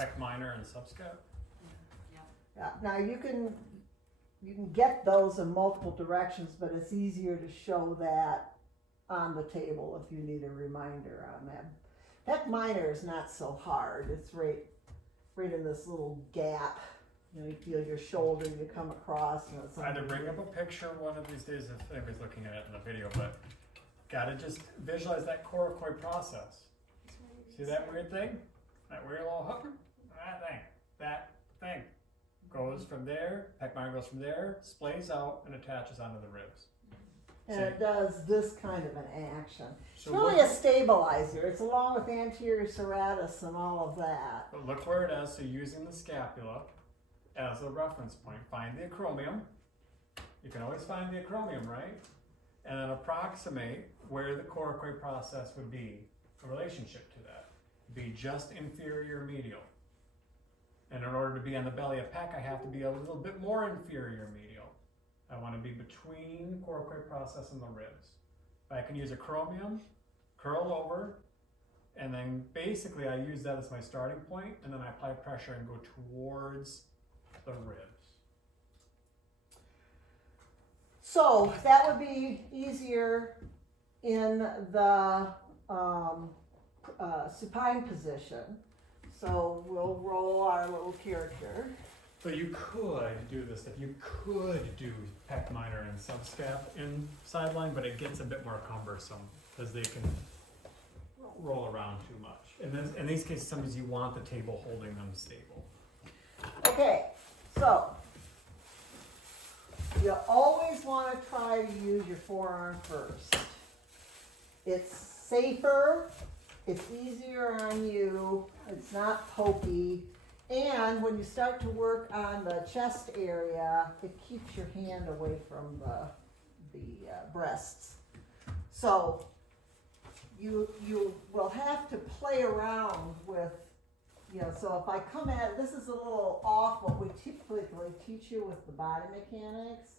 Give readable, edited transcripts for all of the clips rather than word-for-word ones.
Pec Minor and Subscap. Yeah. Now you can get those in multiple directions, but it's easier to show that on the table if you need a reminder on that. Pec Minor is not so hard. It's right in this little gap. You know, you feel your shoulder, you come across. And it's Either bring up a picture one of these days if anybody's looking at it in the video, but gotta just visualize that coracoid process. See that weird thing? That weird little hook? That thing goes from there, Pec Minor goes from there, splays out, and attaches onto the ribs. And it does this kind of an action. It's So really a stabilizer. It's along with anterior serratus and all of that. But look where it is, so using the scapula as a reference point, find the acromion. You can always find the acromion, right? And then approximate where the coracoid process would be in relationship to that. Be just inferior medial. And in order to be on the belly of Pec, I have to be a little bit more inferior medial. I want to be between coracoid process and the ribs. If I can use acromion, curl over, and then basically I use that as my starting point, and then I apply pressure and go towards the ribs. So that would be easier in the supine position. So we'll roll our little character. So you could do this, if you could do Pec Minor and Subscap in sideline, but it gets a bit more cumbersome because they can roll around too much. And then in these cases, sometimes you want the table holding them stable. Okay, so you always want to try to use your forearm first. It's safer, it's easier on you, it's not pokey, and when you start to work on the chest area, it keeps your hand away from the breasts. So you will have to play around with, you know, so if I come at it, this is a little off what we typically teach you with the body mechanics.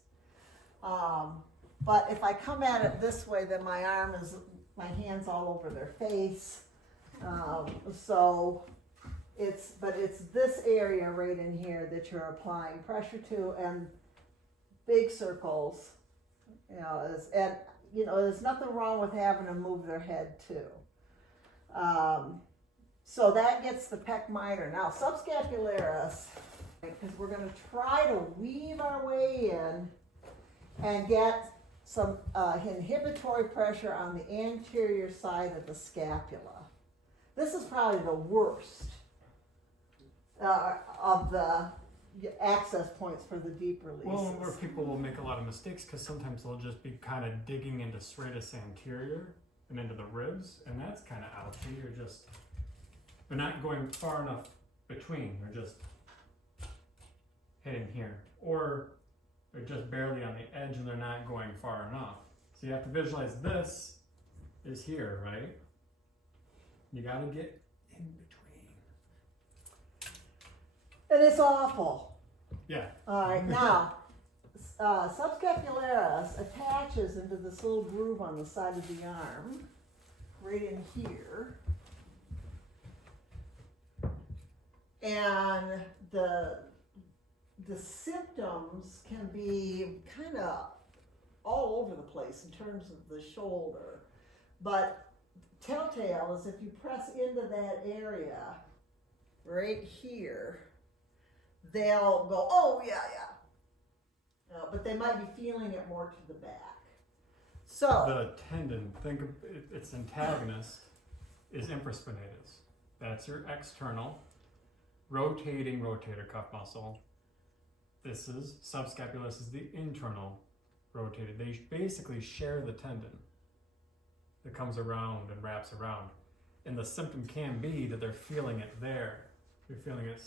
But if I come at it this way, then my hand's all over their face. So it's this area right in here that you're applying pressure to, and big circles, you know, and you know, there's nothing wrong with having them move their head too. So that gets the Pec Minor. Now subscapularis, because we're going to try to weave our way in and get some inhibitory pressure on the anterior side of the scapula. This is probably the worst of the access points for the deep releases. Well, where people will make a lot of mistakes because sometimes they'll just be kind of digging into serratus anterior and into the ribs, and that's kind of ouchy. They're not going far enough between. They're just hitting here, or they're just barely on the edge and they're not going far enough. So you have to visualize this is here, right? You got to get in between. And it's awful. Yeah. All right, now, subscapularis attaches into this little groove on the side of the arm, right in here. And the symptoms can be kind of all over the place in terms of the shoulder. But telltale is if you press into that area right here, they'll go, oh yeah. But they might be feeling it more to the back. So The tendon, think of its antagonist is infraspinatus. That's your external rotating rotator cuff muscle. This is subscapularis is the internal rotated. They basically share the tendon that comes around and wraps around. And the symptom can be that they're feeling it there. They're feeling it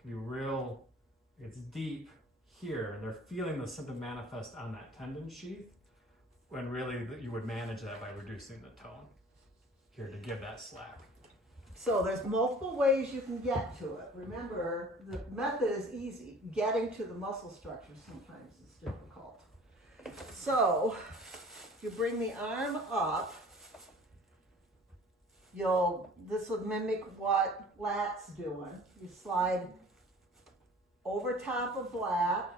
can be real, it's deep here, and they're feeling the symptom manifest on that tendon sheath, when really you would manage that by reducing the tone here to give that slack. So there's multiple ways you can get to it. Remember, the method is easy. Getting to the muscle structure sometimes is difficult. So you bring the arm up this would mimic what lat's doing. You slide over top of lat,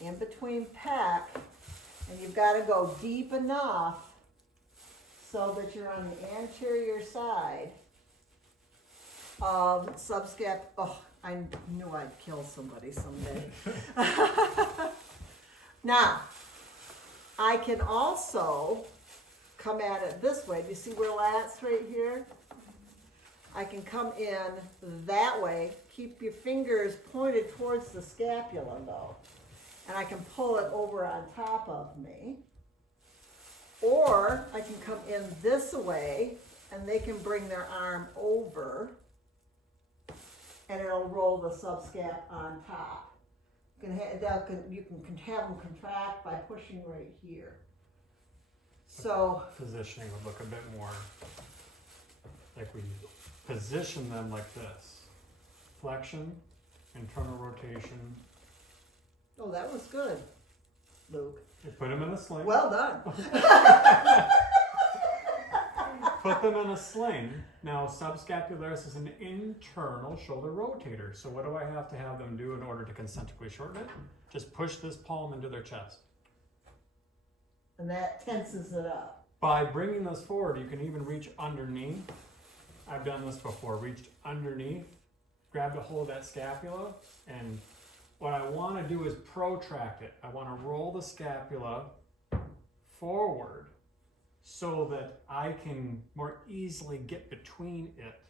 in between pec, and you've got to go deep enough so that you're on the anterior side of oh, I knew I'd kill somebody someday. Now, I can also come at it this way. Do you see where lat's right here? I can come in that way. Keep your fingers pointed towards the scapula though. And I can pull it over on top of me. Or I can come in this way and they can bring their arm over and it'll roll the subscap on top. You can have them contract by pushing right here. So Positioning would look a bit more like we position them like this. Flexion, internal rotation. oh, that was good, Luke. You put them in a sling. Well done. Put them in a sling. Now, subscapularis is an internal shoulder rotator. So what do I have to have them do in order to concentrically shorten it? Just push this palm into their chest. And that tenses it up. By bringing this forward, you can even reach underneath. I've done this before. Reached underneath, grabbed a hold of that scapula, and what I want to do is protract it. I want to roll the scapula forward so that I can more easily get between it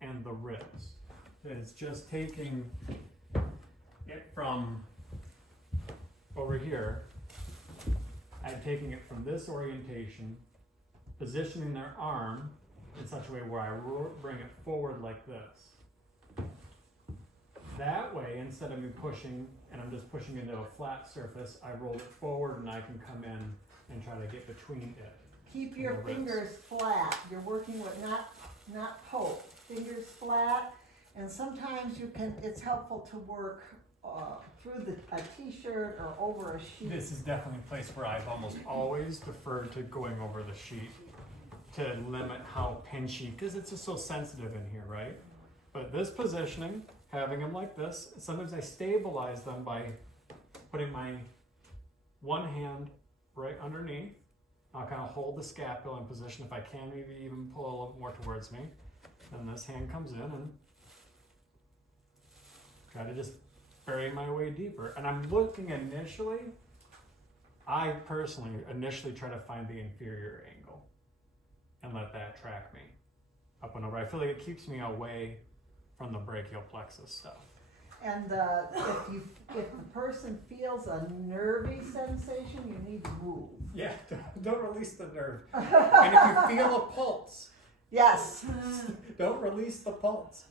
and the ribs. It's just taking it from over here. I'm taking it from this orientation, positioning their arm in such a way where I bring it forward like this. That way, instead of me pushing, and I'm just pushing into a flat surface, I roll it forward and I can come in and try to get between it. Keep your fingers flat. You're working with not poke. Fingers flat, and sometimes it's helpful to work through a t-shirt or over a sheet. This is definitely a place where I've almost always deferred to going over the sheet to limit how pinchy, because it's just so sensitive in here, right? But this positioning, having them like this, sometimes I stabilize them by putting my one hand right underneath. I'll kind of hold the scapula in position. If I can, maybe even pull a little more towards me. Then this hand comes in and try to just bury my way deeper. And I'm looking initially, I personally initially try to find the inferior angle and let that track me up and over. I feel like it keeps me away from the brachial plexus stuff. And if the person feels a nervy sensation, you need to move. Yeah, don't release the nerve. And if you feel a pulse, Yes. don't release the pulse.